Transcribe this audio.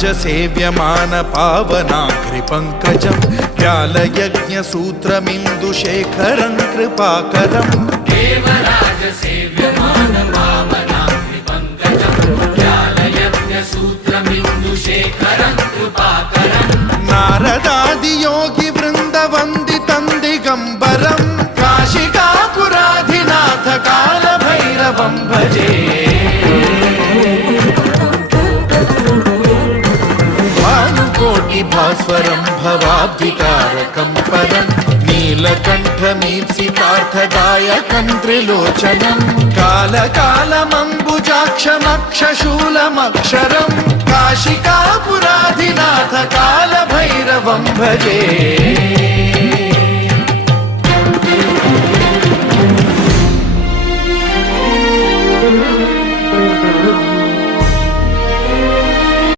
देवराजसेव्यमान पावनाग्रिपङ्कजं व्यालयज्ञसूत्रमिन्दुशेखरं कृपाकरं देवराजसेव्यमान पावनाग्रिपङ्कजं व्यालयज्ञसूत्रमिन्दुशेखरं कृपाकरं नारदादियोगिवृन्दवन्दितं दिगम्बरं काशिकापुराधिनाथ कालभैरवं भजे भास्वरं भवाब्धिकारकं परं नीलकण्ठमीप्सितार्थदायकं त्रिलोचनं कालकालमम्बुजाक्षमक्षशूलमक्षरं काशिकापुराधिनाथ कालभैरवं भजे।